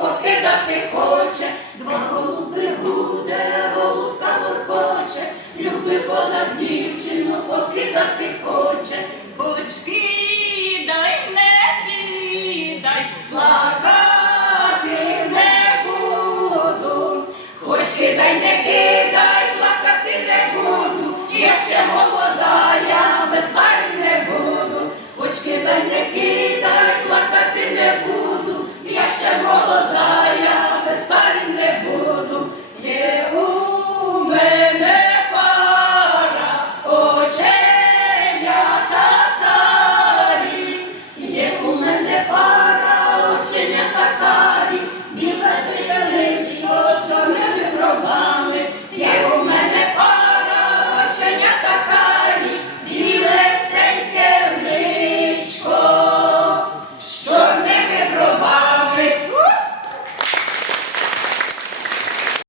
покидати хоче, два голуби буде, голубка воркоче, любив вона дівчину покидати хоче, Бочки дай не кидай, плакати не буду, хоч кидай не кидай, плакати не буду, я ще молода.